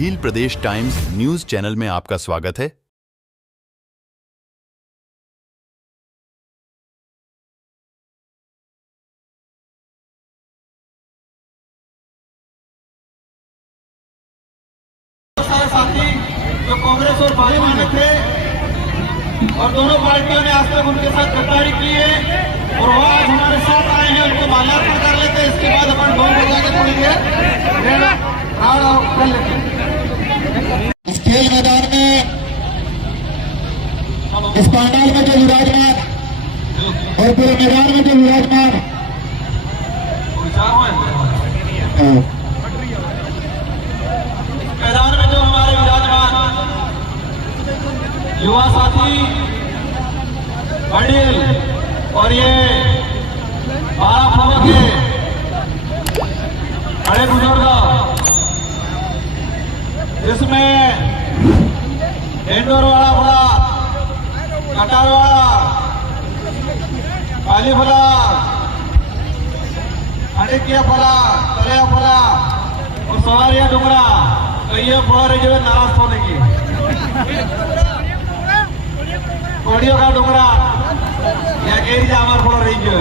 भील प्रदेश times news channel में आपका स्वागत है। साथी जो कांग्रेस और भाजपा में थे और दोनों पार्टियों ने आज तक उनके साथ गद्दारी की है और वो आज हमारे साथ आए हैं, उनको माल्यार्पण कर लेते हैं। इसके बाद अपन ढोल बजाकर थोड़ी देर कर लेते हैं। इस खेल मैदान में, इस पंडाल में जो विराजमान और पूरे मैदान में जो विराजमान मैदान में जो हमारे विराजमान युवा साथी वडील और ये 12 फलों के बड़े बुजुर्ग, जिसमें इंडोर वाला फला, कटार वाला, काली फला, अटिकिया फला, तलिया फला और सवारिया डुंगरा, तो ये फल जो है नाराज होने की कोड़ियों का डुंगरा या केरी जामर फल रही जो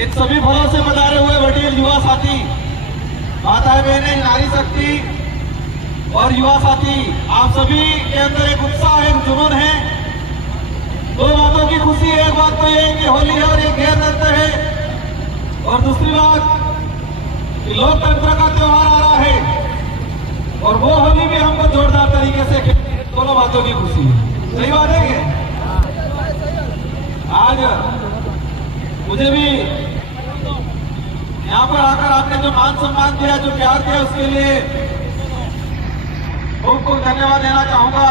इन सभी फलों से बधारे हुए वडील युवा साथी, माताएं बहनें, नारी शक्ति और युवा साथी, आप सभी के अंदर एक उत्साह है, एक जुनून है। दो बातों की खुशी है, एक बात तो ये कि होली है और एक गैर नृत्य है, और दूसरी बात कि लोकतंत्र का त्योहार आ रहा है और वो होली भी हमको जोरदार तरीके से खेलनी। दोनों बातों की खुशी है, सही बात है कि आज मुझे भी यहाँ पर आकर आपने जो मान सम्मान दिया, जो प्यार दिया, उसके लिए खूब खूब धन्यवाद देना चाहूंगा।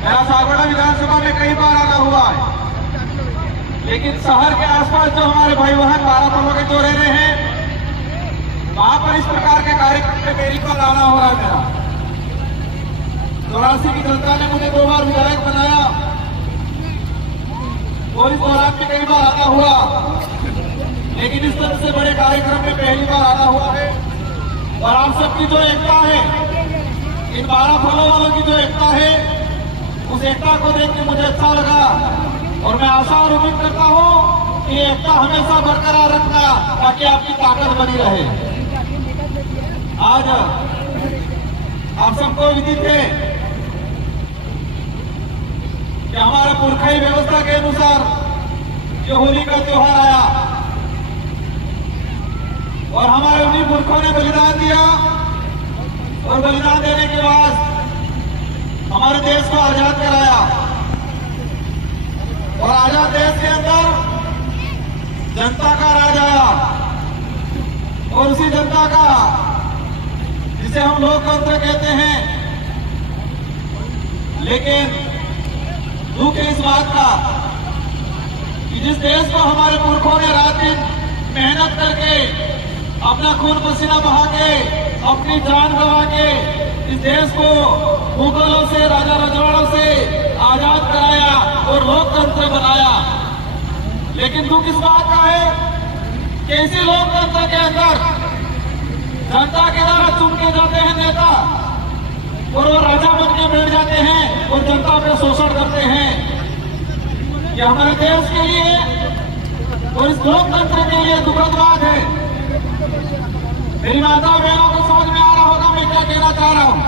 मेरा सागवाड़ा विधानसभा में कई बार आना हुआ है, लेकिन शहर के आसपास जो हमारे भाई बहन 12 फलों के जो रह रहे हैं, वहां पर इस प्रकार के कार्यक्रम में मेरी पर आना हो रहा है। मेरा 84 की जनता ने मुझे 2 बार विधायक बनाया और इस दौरान में कई बार आना हुआ, लेकिन इस तरह से बड़े कार्यक्रम में पहली बार आना हुआ है। और आप सबकी जो एकता है, इन 12 फलों वालों की जो एकता है, उस एकता को देख के मुझे अच्छा लगा और मैं आशा और उम्मीद करता हूं कि एकता हमेशा बरकरार रखना, ताकि आपकी ताकत बनी रहे। आज आप सबको विदित है कि हमारे पुरखाई व्यवस्था के अनुसार जो होली का त्योहार आया और हमारे उन्हीं पुरखों ने बलिदान दिया और बलिदान देने के बाद हमारे देश को आजाद कराया, और आजाद देश के अंदर जनता का राज आया और उसी जनता का, जिसे हम लोकतंत्र कहते हैं। लेकिन दुख इस बात का कि जिस देश को हमारे पुरखों ने रात दिन मेहनत करके, अपना खून पसीना बहा के, अपनी जान गंवा के इस देश को मुगलों से, राजा रजवाड़ों से आजाद कराया और लोकतंत्र बनाया, लेकिन दुख इस बात का है कि इसी लोकतंत्र के अंदर जनता के द्वारा चुन के जाते हैं नेता और वो राजा बन के बैठ जाते हैं और जनता पे शोषण करते हैं। ये हमारे देश के लिए और इस लोकतंत्र के लिए दुखद बात है। मेरी माता बहनों को समझ में आ रहा होगा मैं क्या कहना चाह रहा हूं।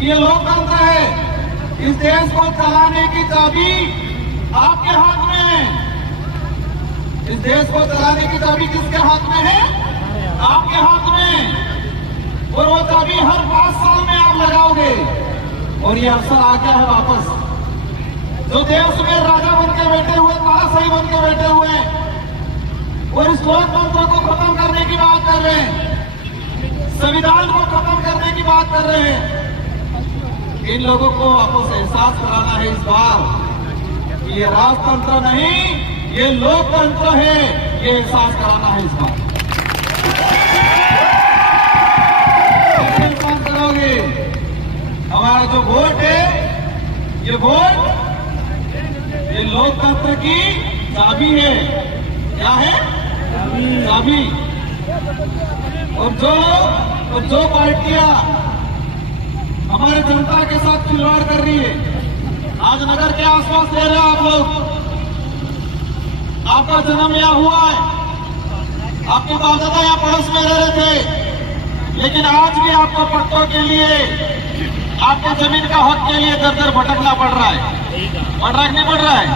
ये लोकतंत्र है, इस देश को चलाने की चाबी आपके हाथ में है। इस देश को चलाने की चाबी किसके हाथ में है? आपके हाथ में। और वो चाबी हर 5 साल में आप लगाओगे और ये अवसर आ गया है वापस। जो देश में राजा बन के बैठे हुए, तानाशाही बन के बैठे हुए और इस लोकतंत्र को खत्म करने की बात कर रहे हैं, संविधान को खत्म करने की बात कर रहे हैं, इन लोगों को वापस एहसास कराना है इस बार कि ये राजतंत्र नहीं, ये लोकतंत्र है, ये एहसास कराना है इस बार। करोगे हमारा जो वोट है, ये वोट ये लोकतंत्र की चाबी है। क्या है? चाबी। और जो पार्टियां हमारे जनता के साथ खिलवाड़ कर रही है, आज नगर के आसपास ले रहे हो आप लोग, आपका जन्म यहाँ हुआ है, आपके बाप दादा यहाँ पड़ोस में रह रहे थे, लेकिन आज भी आपको पट्टों के लिए, आपके जमीन का हक के लिए दर दर भटकना पड़ रहा है। पड़ रहा है नहीं पड़ रहा है?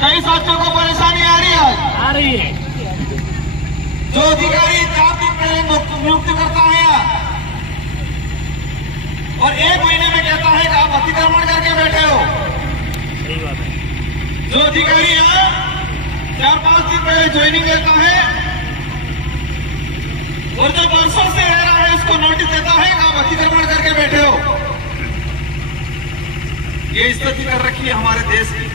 कई साथियों को परेशानी आ रही है आज। आ रही है। जो अधिकारी 4 दिन पहले नियुक्त करता है और 1 महीने में कहता है कि आप अतिक्रमण करके बैठे हो। सही बात है। जो अधिकारी यहाँ 4-5 दिन पहले ज्वाइनिंग लेता है और जो वर्षों से रह रहा है उसको नोटिस देता है कि आप अतिक्रमण करके बैठे हो। ये स्थिति कर रखी है हमारे देश की।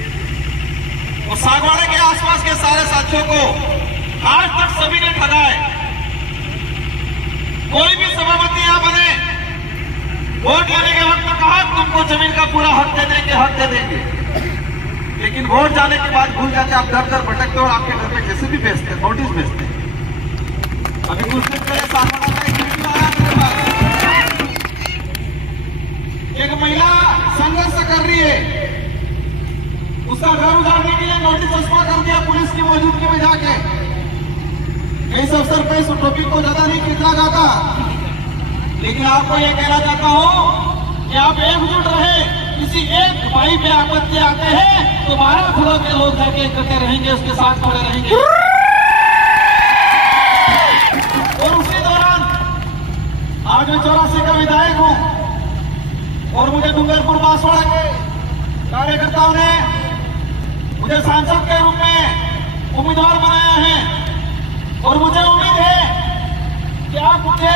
और सागवाड़ा के आसपास के सारे साथियों को आज तक सभी ने ठगा है। कोई भी सभापति यहां बने, वोट लेने के वक्त कहा तुमको जमीन का पूरा हक दे देंगे, लेकिन वोट जाने के बाद भूल जाते, आप दर दर भटकते और आपके घर पे जैसे भी भेजते, नोटिस भेजते। अभी कुछ दिन पहले सागवाड़ा का एक वीडियो आया मेरे पास, एक महिला संघर्ष कर रही है, उसका घर उजाड़ने के लिए नोटिस चस्पा कर दिया पुलिस की मौजूदगी में जाके। इस अवसर पर इस टॉपिक को ज्यादा नहीं खींचना चाहता, लेकिन आपको यह कहना चाहता हूं कि आप एकजुट रहे। किसी एक भाई पे आपत्ति आते हैं तो 12 खुलों के लोग जाके इकट्ठे रहेंगे, उसके साथ खड़े रहेंगे। और उसी दौरान आज मैं 84 का विधायक हूं और मुझे डूंगरपुर बांसवाड़ा के कार्यकर्ताओं ने मुझे सांसद के रूप में उम्मीदवार बनाया है और मुझे उम्मीद है कि आप मुझे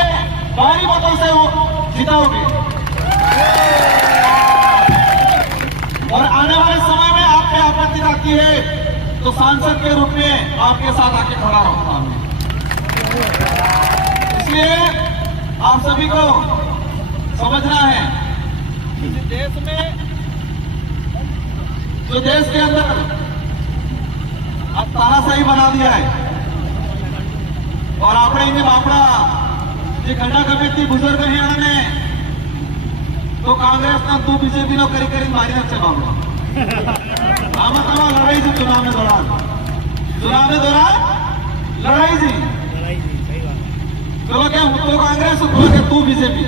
भारी मतों से जिताओगे और आने वाले समय में आप पे आपत्ति आती है तो सांसद के रूप में आपके साथ आके खड़ा रहूंगा मैं। इसलिए आप सभी को समझना है कि देश में, जो देश के अंदर अब तानाशाही बना दिया है और આપણે એની બાપડા જે ખંડા કમિટી બુઝુર્ગ હિયાણે તો કાંગ્રેસના તું બીજેપીનો કરી મારી નાખશે બાપડો। આમાં તમારે લડાઈ છે ચુનાવને દौरान લડાઈ છે। चलो क्या तो कांग्रेस बोलो क्या तू बीजेपी।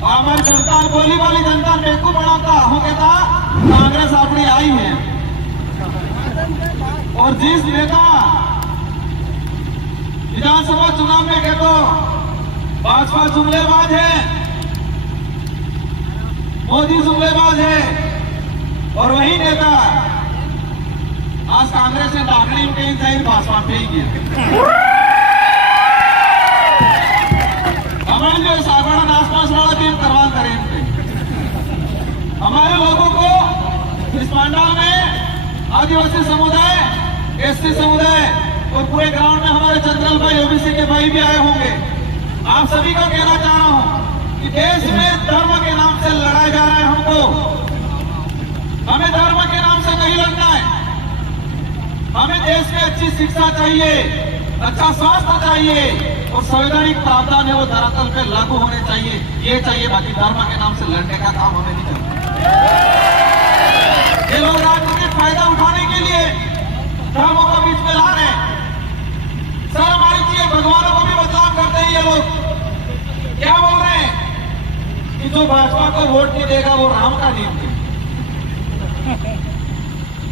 हमारी जनता बोली वाली जनता बेवकूफ बनाता हूँ, कहता कांग्रेस अपनी आई है और जिस नेता विधानसभा चुनाव में कह तो भाजपा जुमलेबाज है, मोदी जुमलेबाज है, और वही नेता आज कांग्रेस ने दाखिली कहीं जाहिर भाजपा पे ही किया। हमारे जो सागवाड़ा आसपास वाला भी करवान करें हमारे लोगों को इस पंडाल में आदिवासी समुदाय, एससी समुदाय और पूरे ग्राउंड में हमारे जनरल भाई, ओबीसी के भाई भी आए होंगे। आप सभी को कहना चाह रहा हूं कि देश में धर्म के नाम से लड़ाया जा रहा है हमको। हमें धर्म के नाम से नहीं लड़ना है। हमें देश में अच्छी शिक्षा चाहिए, अच्छा स्वास्थ्य चाहिए और संवैधानिक प्रावधान है वो धरातल पे लागू होने चाहिए। ये चाहिए, बाकी धर्म के नाम से लड़ने का काम हमें नहीं करना। ये लोग राजनीतिक फायदा उठाने के लिए धर्मों को बीच में ला रहे हैं। सर हमारी चीज भगवानों को भी बदनाम करते हैं ये लोग। क्या बोल रहे हैं कि जो भाजपा को वोट नहीं देगा वो राम का नियम है।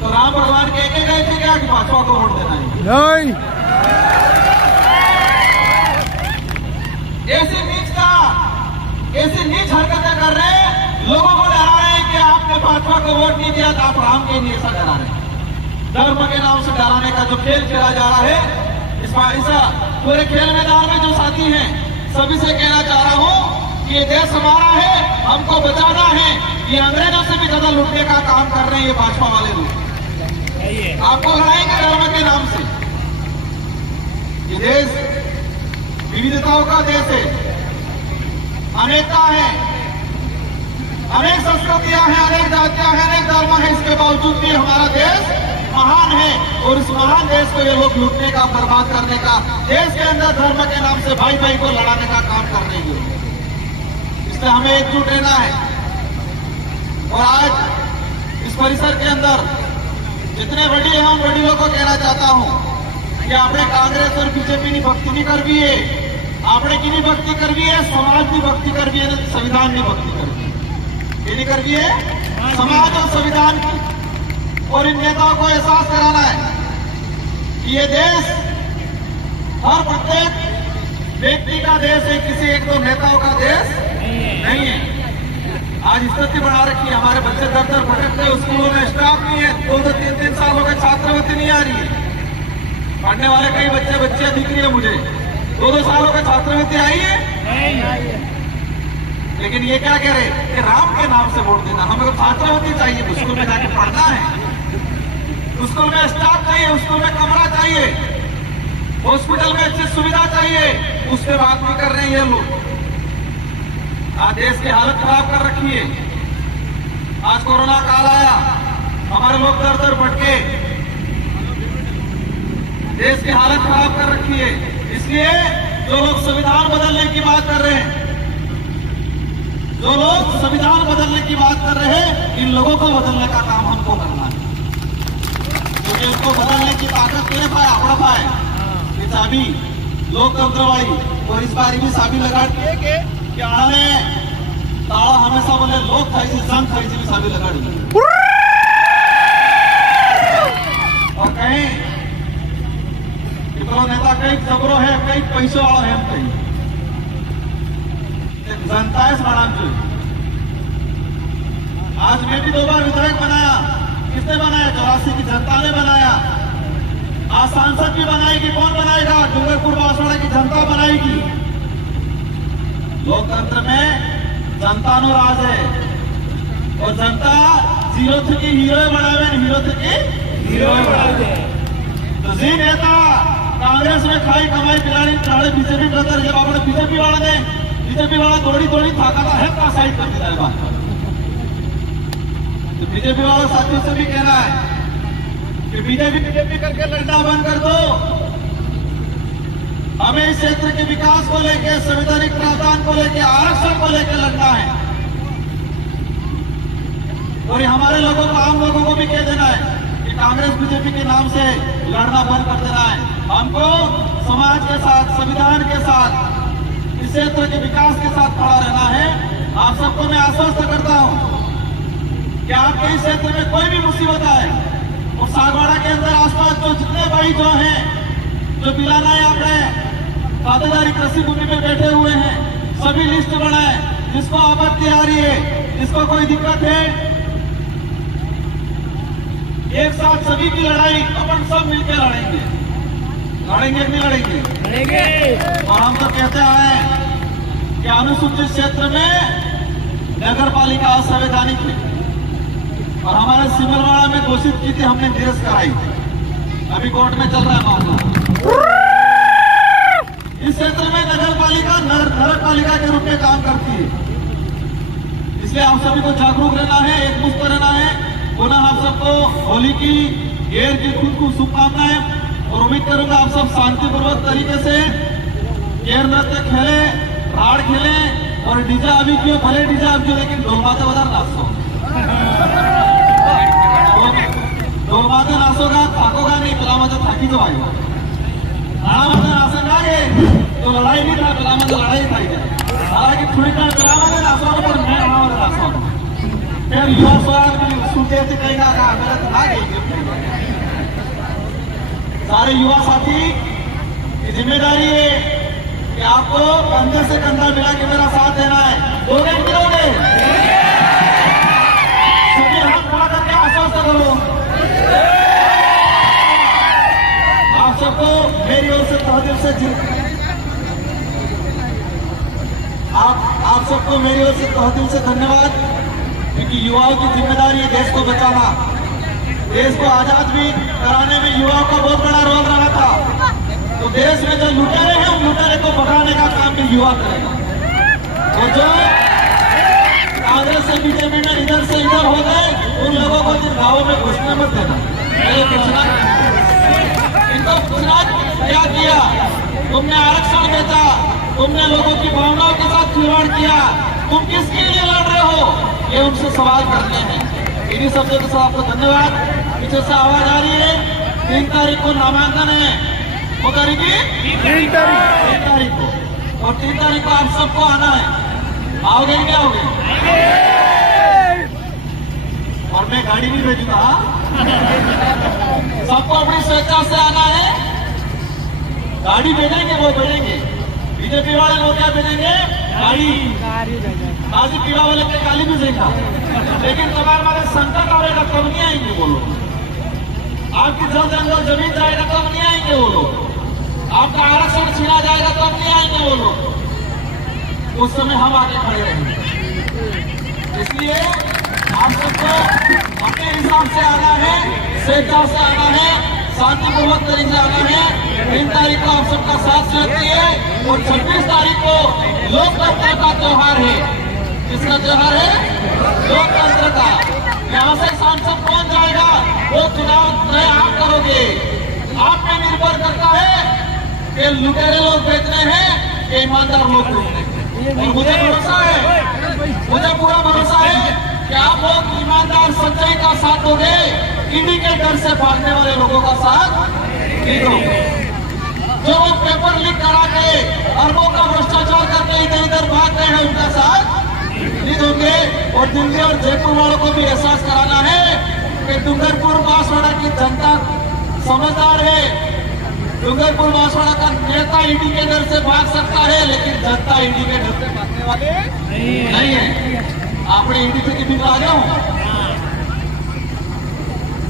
तो राम भगवान कह के गए थे क्या कि भाजपा को वोट देना है? नहीं। ऐसी नीच हरकतें कर रहे हैं, लोगों को डरा रहे हैं कि आपने भाजपा को वोट नहीं दिया तो आप राम के लिए ऐसा डरा रहे हैं। धर्म के नाम से डराने का जो खेल खेला जा रहा है, इस पूरे खेल मैदान में जो साथी हैं सभी से कहना चाह रहा हूं कि ये देश हमारा है, हमको बचाना है। ये अंग्रेजों से भी ज्यादा लुटने का काम कर रहे हैं ये भाजपा वाले लोग। आपको लड़ाएंगे धर्म के नाम से। ये देश विविधताओं का देश है, अनेकता है, अनेक संस्कृतियां हैं, अनेक जातियां हैं, अनेक धर्म है। इसके बावजूद भी हमारा देश महान है और इस महान देश को ये लोग लूटने का, बर्बाद करने का, देश के अंदर धर्म के नाम से भाई भाई को लड़ाने का काम कर रही है। इसलिए हमें एकजुट रहना है। और आज इस परिसर के अंदर जितने वडील हैं उन वडीलों को कहना चाहता हूं कि आपने कांग्रेस और बीजेपी की भक्ति नहीं करवी है, आपने की भक्ति करवी है, समाज की भक्ति करवी है, संविधान की भक्ति करवी है। ये नहीं करवी है, समाज और संविधान की। और इन नेताओं को एहसास कराना है कि ये देश हर प्रत्येक व्यक्ति का देश है, किसी एक दो नेताओं का देश नहीं है। आज स्थिति बना रखी है, हमारे बच्चे दर दर भटकते हैं, स्कूलों में स्टाफ नहीं है, 2-3 साल हो गए छात्रवृत्ति नहीं आ रही है। पढ़ने वाले कई बच्चे दिख रही है मुझे, 2-2 सालों का छात्रवृत्ति आई है। लेकिन ये क्या कह रहे कि राम के नाम से वोट देना, हमें तो छात्रवृत्ति चाहिए, स्कूल में जाके पढ़ना है, स्कूल में स्टाफ चाहिए, स्कूल में कमरा चाहिए, हॉस्पिटल में अच्छी सुविधा चाहिए, उसके बात भी कर रहे हैं ये लोग। आज देश की हालत खराब कर रखी है। आज कोरोना काल आया, हमारे लोग दर दर भटके, देश की हालत खराब कर रखी है। इसलिए जो लोग संविधान बदलने की बात कर रहे हैं, जो लोग संविधान बदलने की बात कर रहे हैं, इन लोगों को बदलने का काम हमको करना है। क्योंकि उसको बदलने की ताकत मेरे पाए, अपना पाए, ये चाबी लोकतंत्र वाली। और इस बार भी चाबी लगा कि आने ताला हमेशा बोले लोग खाई से जंग खाई से भी चाबी लगा दी। और कहीं इतना नेता कई जबरो है, कई पैसों वाला है, कहीं जनता है सामान जो। आज मैं भी 2 बार विधायक बनाया, किसने बनाया? 84 की जनता ने बनाया। आज सांसद भी बनाएगी, कौन बनाएगा? डूंगरपुर बांसवाड़ा की जनता बनाएगी। लोकतंत्र में जनता नो राज है और जनता जीरो थी हीरो बनावे, हीरो थी हीरो बनावे। तो जी नेता कांग्रेस में खाई कमाई पिलानी चाहे बीजेपी ब्रदर, जब आपने बीजेपी वाला दौड़ी थाका था है का साइड कर दिया है बात। तो बीजेपी वाला साथियों से भी कहना है कि बीजेपी करके लड़ना बंद कर दो। हमें इस क्षेत्र के विकास को लेकर, संवैधानिक प्रावधान को लेकर, आरक्षण को लेकर लड़ना है। और ये हमारे लोगों को, आम लोगों को भी कह देना है कि कांग्रेस बीजेपी के नाम से लड़ना बंद कर देना है। हमको समाज के साथ, संविधान के साथ, इस क्षेत्र के विकास के साथ खड़ा रहना है। आप सबको मैं आश्वस्त करता हूं कि आपके इस क्षेत्र में कोई भी मुसीबत आए, और सागवाड़ा के अंदर आसपास जो जितने भाई जो हैं, जो बिलाना है अपने खातेदारी कृषि भूमि में बैठे हुए हैं, सभी लिस्ट बनाए। जिसको आपत्ति आ रही है, जिसको कोई दिक्कत है, एक साथ सभी की लड़ाई अपन सब मिलकर लड़ेंगे। लड़ेंगे कि नहीं लड़ेंगे? और हम तो कहते हैं कि अनुसूचित क्षेत्र में नगर पालिका असंवैधानिक है, और हमारे सिमलवाड़ा में घोषित की थी, हमने निरस्त कराई, अभी कोर्ट में चल रहा है मामला। इस क्षेत्र में नगर पालिका के रूप में काम करती है। इसलिए आप सभी को जागरूक रहना है, एकमुश्त रहना है। पुनः आप सबको होली की ढेर की खूब शुभकामनाएं, और उम्मीद करूंगा आप सब शांतिपूर्वक तरीके से गेर नृत्य खेले, राड़ खेले, और डीजे अभी क्यों, भले डीजे अभी क्यों, लेकिन ढोलमाते बदल नाचो, ढोलमाते नाचोगा, थाकोगा नहीं, पिलामाते थाकी तो आएगा। पिलामाते नाचेगा तो लड़ाई नहीं था, पिलामाते लड़ाई थाई जाए। हालांकि थोड़ी देर पिलामाते नाचो पर मैं हमारे नाचो फिर युवा स्वागत सुनते थे कहीं का मेरा तो ना गई। सारे युवा साथी की जिम्मेदारी है कि आपको कंधे से कंधा मिला के मेरा साथ देना है। दोगे कि मिलोगे? सभी हाथ खड़ा करके आश्वस्त करो। आप सबको मेरी ओर से तहे दिल से आप सबको मेरी ओर से तहे दिल से धन्यवाद, क्योंकि युवाओं की जिम्मेदारी है देश को बचाना। देश को आजाद भी कराने में युवाओं का बहुत बड़ा रोल रहा था। तो देश में जो लुटेरे हैं, उन लुटेरे को भगाने का काम भी युवा करेगा। और जो कांग्रेस से बीजेपी में इधर से इधर हो गए, उन लोगों को जिन गाँवों में घुसने मत देना। तुमने लोगों की भावनाओं के साथ खिलवाड़ किया, तुम किसके लिए लड़ रहे हो, ये उनसे सवाल करते हैं। इन्हीं शब्दों के साथ आपको धन्यवाद। पीछे से आवाज आ रही है, 3 तारीख को नामांकन है। वो तारीख की 3 तारीख को, और 3 तारीख को आप सबको आना है। आओगे क्या आओगे? और मैं गाड़ी नहीं भेजूंगा। सबको अपनी स्वेच्छा से आना है। गाड़ी भेजेंगे वो भेजेंगे, बीजेपी वाले लोग क्या भेजेंगे? गाड़ी। बाजी पीवा वाले के गाली भी देगा, लेकिन तुम्हारे वाले संकट आएगा तब नहीं आएंगे वो लोग। आपकी जल जंगल जमीन जाएगा तब नहीं आएंगे वो लोग। आपका आरक्षण छीना जाएगा तब नहीं आएंगे वो लोग। उस समय हम आगे खड़े रहेंगे। इसलिए आप सबको अपने हिसाब से आना है, स्वेच्छा से आना है, शांतिपूर्वक तरीके से आना है। 3 तारीख को आप सबका साथ साथी है, और 26 तारीख को लोकतंत्र का त्योहार है। किसका त्योहार है? लोकतंत्र का। यहाँ से सांसद कौन जाएगा वो चुनाव तय आप करोगे। आप पे निर्भर करता है कि लुटेरे लोग बेचने हैं कि ईमानदार लोग बेचने हैं। और मुझे भरोसा है, मुझे पूरा भरोसा है कि आप लोग ईमानदार सच्चाई का साथ दोगे, ईडी के डर से भागने वाले लोगों का साथ नहीं दोगे। जो वो पेपर लीक करा के अरबों का भ्रष्टाचार करके इधर उधर भाग रहे हैं उनका साथ नहीं दोगे। और दिल्ली और जयपुर वालों को भी एहसास कराना है कि डूंगरपुर बांसवाड़ा की जनता समझदार है। डूंगरपुर बांसवाड़ा का नेता ईडी के डर से भाग सकता है, लेकिन जनता ईडी के डर से भागने वाले नहीं है। आपने ईडी से कितनी आ जाओ,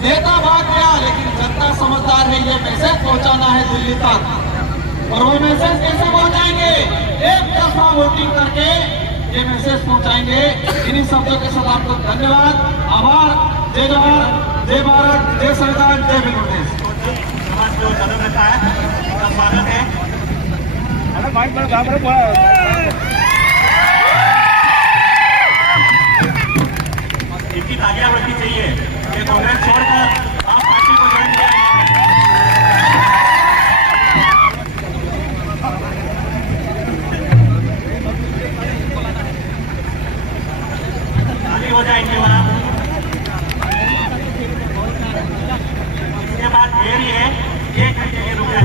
नेता भाग गया, लेकिन जनता समझदार है। ये मैसेज पहुंचाना है दिल्ली तक, और वो मैसेज कैसे पहुंचाएंगे? एक दफा वोटिंग करके ये मैसेज पहुंचाएंगे। इन्हीं शब्दों के साथ आपको धन्यवाद, आभार। जय जवाहर, जय भारत, जय संविधान, जय विनोदेश। जो कदम रखा है उसका स्वागत है। इनकी तालियां बढ़नी चाहिए कि कांग्रेस छोड़कर आप पार्टी को ज्वाइन किया। ताली हो जाए इनके वाला। इसके बाद देरी है, 1 घंटे के रुक जाए।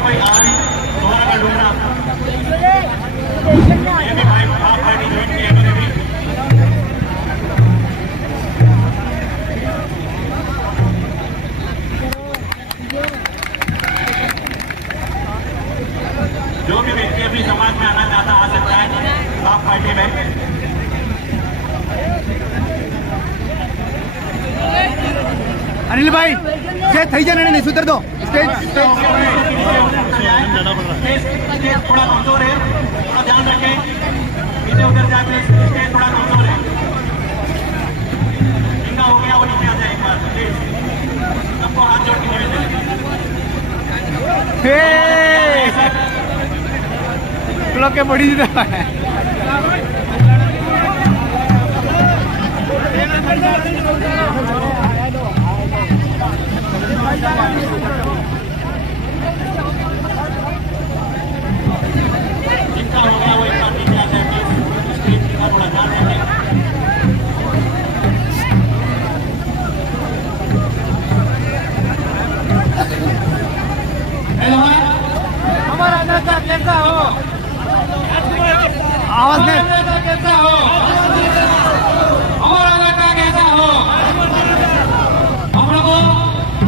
भाई आ रही दोबारा का डूबना ये भी भाई आप पार्टी ज्वाइन किया मैंने भी। जो भी व्यक्ति अपनी समाज में आना चाहता आ सकता है आप पार्टी में। अनिल भाई जे थी जाने नहीं सुधर दो। स्टेज थोड़ा कमजोर है, थोड़ा ध्यान रखें। नीचे उतर जाए प्लीज, स्टेज थोड़ा कमजोर है। जिनका हो गया वो नीचे आ जाए एक बार प्लीज। सबको हाथ जोड़ के निवेदन ब्लॉक के बड़ी है। जिनका हो गया वो एक बार नीचे आ जाए प्लीज। स्टेज का थोड़ा ध्यान रखें। हमारा नेता कैसा हो, आवाज दे। नेता कैसा हो, हमारा नेता कैसा हो। हम लोगों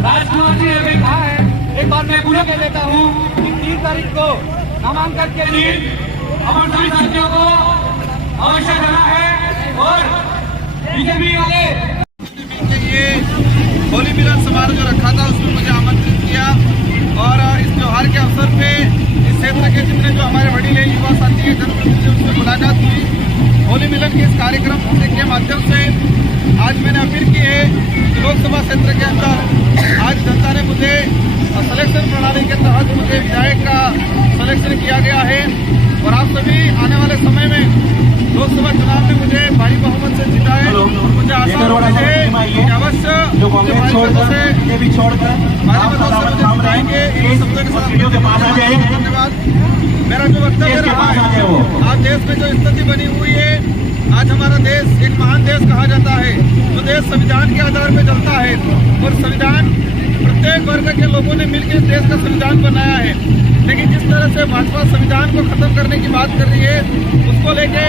राजकुमार जी ने भी कहा है, एक बार मैं पूरा कह देता हूँ कि 3 तारीख को नामांकन के दिन हमारे सभी साथियों को अवश्य जाना है। और बीजेपी वाले के लिए होली मिलन समारोह जो रखा था उसमें मुझे आमंत्रित किया, और इस त्योहार के अवसर पे इस क्षेत्र के जितने जो हमारे बड़ी है युवा साथी हैं, जनप्रतिनिधि उनसे मुलाकात हुई। होली मिलन के इस कार्यक्रम के माध्यम से आज मैंने अपील की है कि लोकसभा क्षेत्र के अंदर आज जनता ने मुझे सिलेक्शन प्रणाली के तहत मुझे विधायक का सिलेक्शन किया गया है, और आप सभी आने वाले समय में लोकसभा चुनाव में मुझे भारी बहुमत से जिताए। और मुझे आशा है कि अवश्य मुझे भारी मतों से मुझे जिताएंगे। शब्दों के साथ धन्यवाद। मेरा जो वक्तव्य रहा है, आज देश में जो स्थिति बनी हुई है, आज हमारा देश एक महान देश कहा जाता है, जो देश संविधान के आधार पर चलता है और संविधान प्रत्येक वर्ग के लोगों ने मिलकर इस देश का संविधान बनाया है। लेकिन जिस तरह से भाजपा संविधान को खत्म करने की बात कर रही है, उसको लेके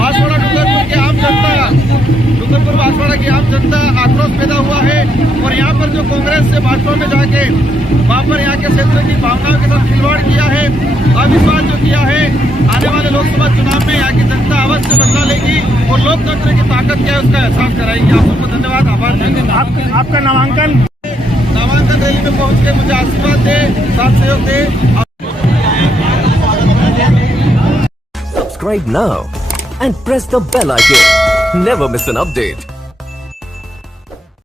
बांसवाड़ा डूंगरपुर की आम जनता, डूंगरपुर बांसवाड़ा की आम जनता आक्रोश पैदा हुआ है। और यहाँ पर जो कांग्रेस से भाजपा में जाके वहाँ पर यहाँ के क्षेत्र की भावनाओं के साथ खिलवाड़ किया है, अविश्वास जो किया है, आने वाले लोकसभा चुनाव में यहाँ की जनता अवश्य बदला लेगी और लोकतंत्र की ताकत क्या है उसका एहसास कराएगी। आप सबको धन्यवाद, आभार। आपका नामांकन रैली में पहुंच के मुझे आशीर्वाद दे, साथ सहयोग दे। Subscribe now and press the bell icon. Never miss an update.